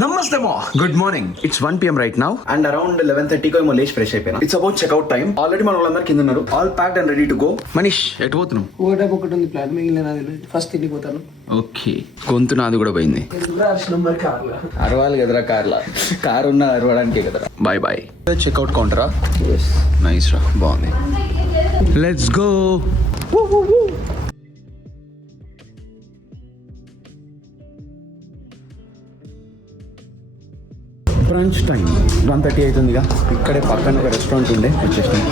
Namaste mo. Good morning. It's 1 p.m. right now and around 11:30 ko లేచి ఫ్రెష్ అయిపోయినా. It's about checkout time. Already మన వాళ్ళందరూ కింద ఉన్నారు. All packed and ready to go. Manish ఎటు పోతున్నావు? ఒకటి ఉంది ప్లాన్ మిగిలిన ఫస్ట్ ఇంటికి పోతాను. ఓకే. గొంతు నాది కూడా పోయింది. అరవాలి కదరా కార్లా. కారు ఉన్న అరవడానికే కదరా. Bye bye. చెక్అవుట్ కౌంటరా? ఎస్. నైస్ రా, బాగుంది. Let's go. బ్రంచ్ టైం 1:30 అవుతుందిగా. ఇక్కడే పక్కన ఒక రెస్టారెంట్ ఉండే వచ్చేసాం.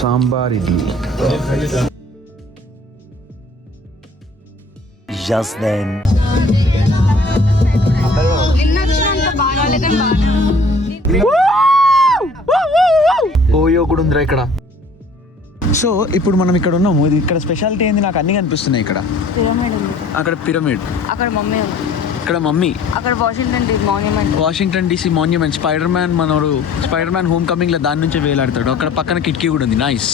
సాంబార్ ఇడ్లీ. Just then. ఓయో కూడా ఉందిరా ఇక్కడ. సో ఇప్పుడు మనం ఇక్కడ ఉన్నాము. ఇక్కడ స్పెషాలిటీ ఏంది? నాకు అన్ని కనిపిస్తున్నాయి ఇక్కడ. పిరమిడ్ ఉంది, అక్కడ పిరమిడ్, అక్కడ మమ్మీ ఉంది, ఇక్కడ మమ్మీ, అక్కడ Washington DC monument. Spider man home coming లో దాని నుంచే వేలాడతాడు. అక్కడ పక్కన కిటికీ కూడా ఉంది. నైస్.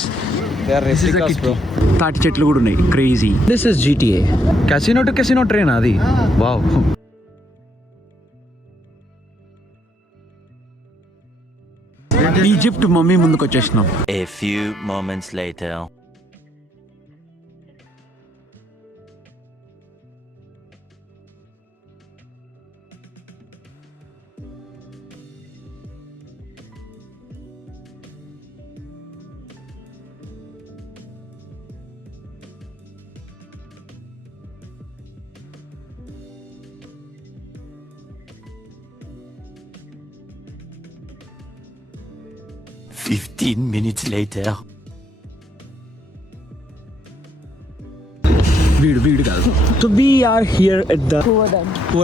తాటి చెట్లు కూడా ఉన్నాయి. Crazy. This is GTA. Casino to casino train అది. వావ్. ఈజిప్ట్ మమ్మీ ముందుకు వచ్చేసినాం. A few moments later. "15 minutes later." వీడు కాదు. So we are here at the Hoover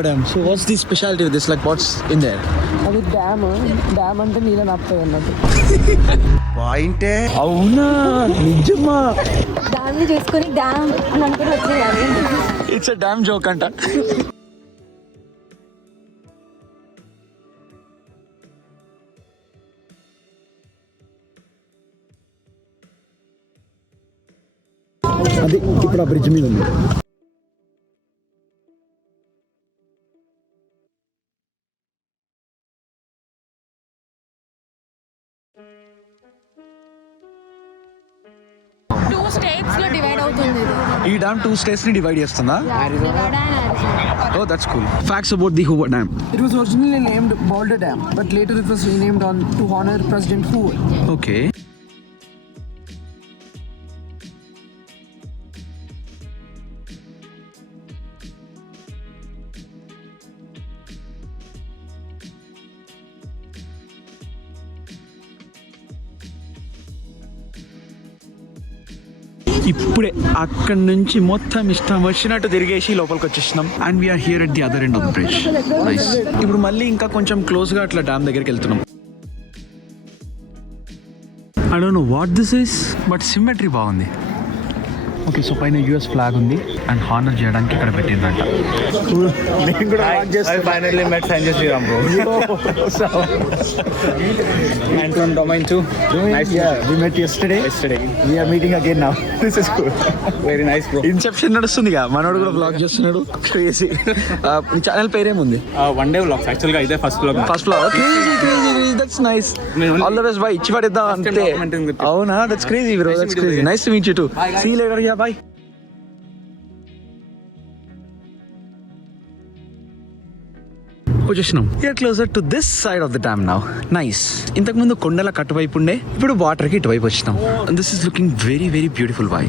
Dam. So what's the specialty of this? Like what's in there? అది డ్యామ్ అంటే నీళ్ళని ఆపుతాయి అన్నట్టు. పాయింటే. అవునా? నిజమా? దాన్ని చేసుకొని డ్యామ్ అని అనుకుని వచ్చేయాలి. ఇట్స్ ఎ డ్యామ్ జోక్ అంట. అది ఇప్పుడు ఆ బ్రిడ్జ్ మీద ఉంది. టూ స్టేట్స్ లో డివైడ్ అవుతుంది. ఈ డ్యామ్ 2 states ని డివైడ్ చేస్తుందా? Oh, that's cool. Facts about the Hoover Dam. It was originally named Boulder Dam, but later it was renamed to honor President Hoover. Okay. ఇప్పుడే అక్కడి నుంచి మొత్తం ఇష్టం వచ్చినట్టు తిరిగేసి లోపలికి వచ్చేసినాం. And we are here at the other end of the bridge. Nice. ఇప్పుడు మళ్ళీ ఇంకా కొంచెం క్లోజ్ గా అట్లా డ్యామ్ దగ్గరికి వెళ్తున్నాం. I don't know what this is, but symmetry బాగుంది. ఓకే, సో పైన US ఫ్లాగ్ ఉంది అండ్ హానర్ చేయడానికి ఇక్కడ పెట్టిందంట. Finally met Sanjay Sriram, bro. And from domain 2. Nice. Yeah, we met yesterday. We are meeting again now. This is cool. Very nice, bro. Inception నడుస్తుందిగా. మనోడు కూడా vlog చేస్తున్నాడు. Crazy. మీ channel పేరేముంది? One day vlogs. Actually, ఇదే first vlog. First vlog. Crazy. That's nice. All the best bye. ఇచ్చి పడేద్దాం అంతే. అవునా? That's crazy bro. That's crazy. Nice to meet you too. See you later. Ya bye. వచ్చేసినాం. You're closer to this side of the dam now. Nice. ఇంతకు ముందు కొండల కట్టువైపు ఉండే, ఇప్పుడు వాటర్ కి ఇటువైపు వచ్చినాం. This is looking very very beautiful. వై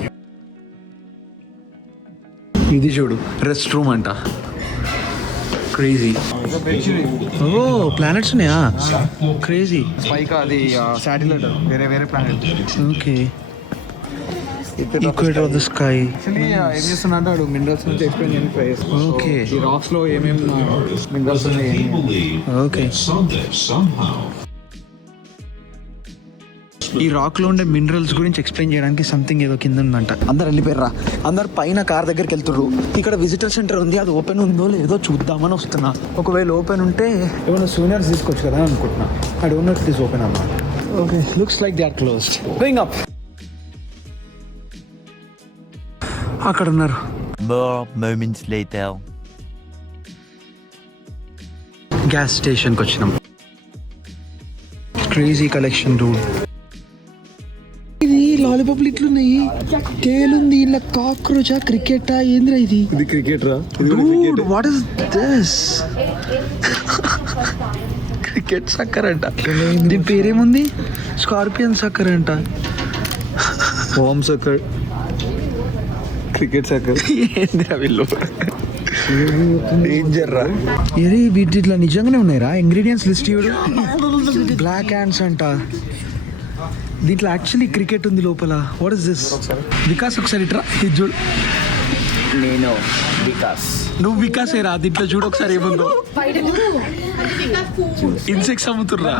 ఇది చూడు, రెస్ట్ రూమ్ అంట. క్రేజీ. ఓ ప్లానెట్స్ ఉన్నాయా? క్రేజీ. Spike అది సాటిలైట్ వేరే planet. Okay. Equator of the sky. Actually ఏం చేస్తున్నా అంటే మినరల్స్ నుంచి ఎక్స్ప్లెయిన్ చేయడానికి ట్రై చేస్తాను. ఓకే. ఈ రాక్స్ లో ఏమేమి మినరల్స్ ఉన్నాయి. ఓకే. ఈ రాక్ లో ఉండే మినరల్స్ గురించి ఎక్స్ప్లెయిన్ చేయడానికి సంథింగ్ ఏదో కింద ఉందంట. అందరు వెళ్ళిపోయారా? అందరు పైన కార్ దగ్గరికి వెళ్తుర్రు. ఇక్కడ విజిటర్ సెంటర్ ఉంది, అది ఓపెన్ ఉందో లేదో చూద్దామని వస్తున్నా. ఒకవేళ ఓపెన్ ఉంటే ఏమైనా సూనియర్స్ తీసుకోవచ్చు కదా అనుకుంటున్నా. I don't know if it is open అన్నమాట. Okay, looks like they are closed. Going up. అక్కడ ఉన్నారు. More moments later. గ్యాస్ స్టేషన్కి వచ్చినాం. Crazy collection room. ఇది లాలీపాప్లు ఇట్లున్నాయి. తేలుంది ఇలా కాక్రోచా క్రికెటా ఏంద్రా ఇది? ఇది క్రికెట్ రా. What is this? Cricket sucker అంట. దీని పేరేముంది? స్కార్పియన్ సక్కర్ అంట. Home sucker, cricket sucker. ఏందిరా వీళ్ళు? డేంజర్ రా. ఇది వీటిలో నిజంగానే ఉన్నాయిరా ఇంగ్రీడియంట్స్ లిస్ట్. చూడు, బ్లాక్ హ్యాండ్స్ అంట. దీంట్లో యాక్చువల్లీ క్రికెట్ ఉంది లోపల. What is this? వికాస్ ఒకసారి ఇట్రా, ఇది చూడు. నేను వికాస్. నువ్వు వికాసే రా. దీంట్లో చూడు ఒకసారి ఏముందో. ఇన్సెక్ట్స్ అమ్ముతుర్రా.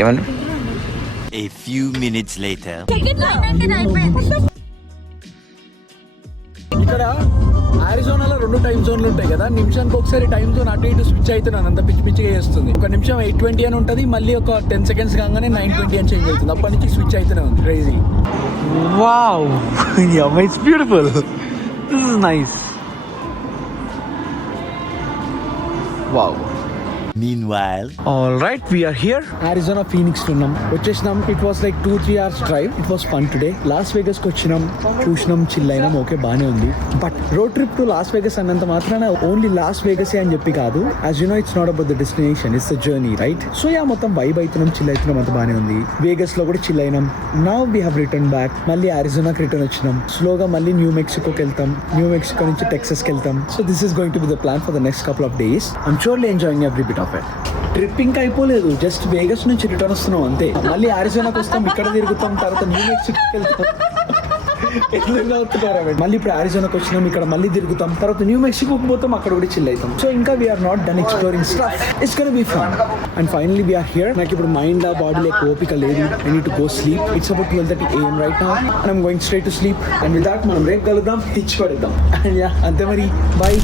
ఏమన్నా? A few minutes later. ఇక్కడ ఆరిజోనాలో 2 టైం జోన్లు ఉంటాయి కదా. నిమిషానికి ఒకసారి టైం జోన్ అటు ఇటు స్విచ్ అవుతున్నాను. అంత పిచ్చి పిచ్చిగా చేస్తుంది. ఒక నిమిషం 8:20 అని ఉంటుంది, మళ్ళీ ఒక 10 seconds కాగానే 9:20 అని చేంజ్ అవుతుంది. అప్పటి నుంచి స్విచ్ అవుతూనే ఉంది. Crazy. Wow, it's beautiful. This is nice. Wow. Meanwhile, all right, we are here. Arizona Phoenix ఉన్నాం, వచ్చేసినాం. It was like 2-3 hours drive. It was fun today. Las Vegas కి వచ్చినాం, చూసినాం, చిల్ అయినాం. ఓకే, బానే ఉంది. But road trip to Las Vegas అన్నంత మాత్రాన ఓన్లీ లాస్ వేగస్ అని చెప్పి కాదు. As you know, it's not about the destination, it's the journey, right? So yeah, మొత్తం వైబ్ అవుతున్నాం, చిల్ అవుతున్నాం, అంత బానే ఉంది. వేగస్ లో కూడా చిల్ అయినాం. Now we have return back. మళ్ళీ ఆరిజోనాకి రిటర్న్ వచ్చినాం. స్లోగా మళ్ళీ న్యూ మెక్సికోకి వెళ్తాం. న్యూ మెక్సికో నుంచి టెక్సస్ కి వెళ్తాం. So this is going to be the plan for the next couple of days. I'm surely enjoying every bit of it. Trip ఇంకా అయిపోలేదు, జస్ట్ వేగస్ నుంచి రిటర్న్ వస్తున్నాం అంతే. మళ్ళీ ఆరిజోనాకి వస్తాం, ఇక్కడ తిరుగుతాం, తర్వాత న్యూ మెక్సికోకి వెళ్తాం. ఎట్లా అవుతున్నారా? మళ్ళీ ఇప్పుడు ఆరిజోనాకి వచ్చినాం, ఇక్కడ మళ్ళీ తిరుగుతాం, తర్వాత న్యూ మెక్సికోకి పోతాం, అక్కడ కూడా చిల్ అవుతాం. సో ఇంకా we are not done exploring stuff. It's gonna be fun. And finally we are here. నాకు ఇప్పుడు మైండ్ ఆ బాడీ లేక ఓపిక లేదు. I need to go sleep. It's about 12:30 AM right now and I'm going straight to sleep. And with that మనం రేపు కలుద్దాం, హిచ్ పడేద్దాం. అంతే మరి, బై.